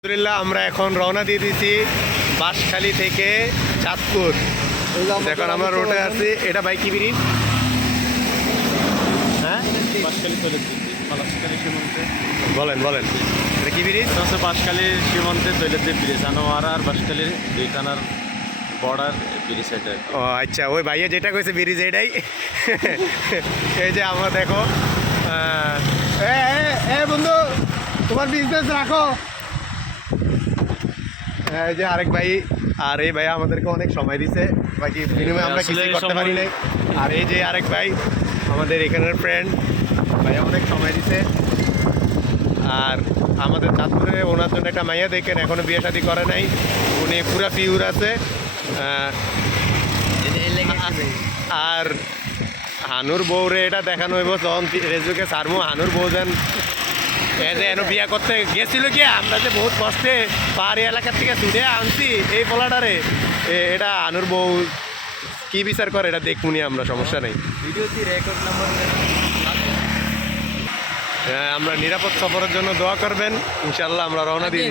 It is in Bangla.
আলহামদুলিল্লাহ আমরা এখন রওনা দিয়ে দিয়েছি বাঁশখালী থেকে চাঁদপুর। এখন আমরা রোডে আছি। এটা ভাই কি ব্রিজ? হ্যাঁ, বাঁশখালী তৈলদ্বীপ বাঁশখালী সীমান্তে। বলেন বলেন, এটা কি ব্রিজ? এটা হচ্ছে বাঁশখালী সীমান্তে তৈলদ্বীপ ব্রিজ, আনোয়ারা আর বাঁশখালীর দুই থানার বর্ডার ব্রিজ এটা। ও আচ্ছা, ওই ভাইয়া যেটা কইছে ব্রিজ এটাই। এই যে আমরা দেখো, বন্ধু তোমার বিজনেস রাখো। এই যে আরেক ভাই, আর এই ভাই আমাদেরকে অনেক সময় দিছে, বাকি বিনিময়ে আমরা কিছু করতে পারি নাই। আর এই যে আরেক ভাই আমাদের এখানের ফ্রেন্ড, ভাই অনেক সময় দিছে। আর আমাদের চাঁদপুরে ওনার জন্য একটা মাইয়া দেখেন, এখনো বিয়ে শাদী করে নাই, উনি পুরা পিউর আছে। আর হানুর বউরে এটা দেখানো হইব যখন ফেসবুকে সারমু। হানুর বউ যেন এনে বিয়া করতে গেছিল কি, আমরা যে বহুত কষ্টে পাহাড়ি এলাকার থেকে ছুটে আনছি এই পোলাটারে, এটা হানুর বউ কি বিচার করে এটা দেখুনি আমরা, সমস্যা নেই। আমরা নিরাপদ সফরের জন্য দোয়া করবেন। ইনশাল্লাহ আমরা রওনা দিই।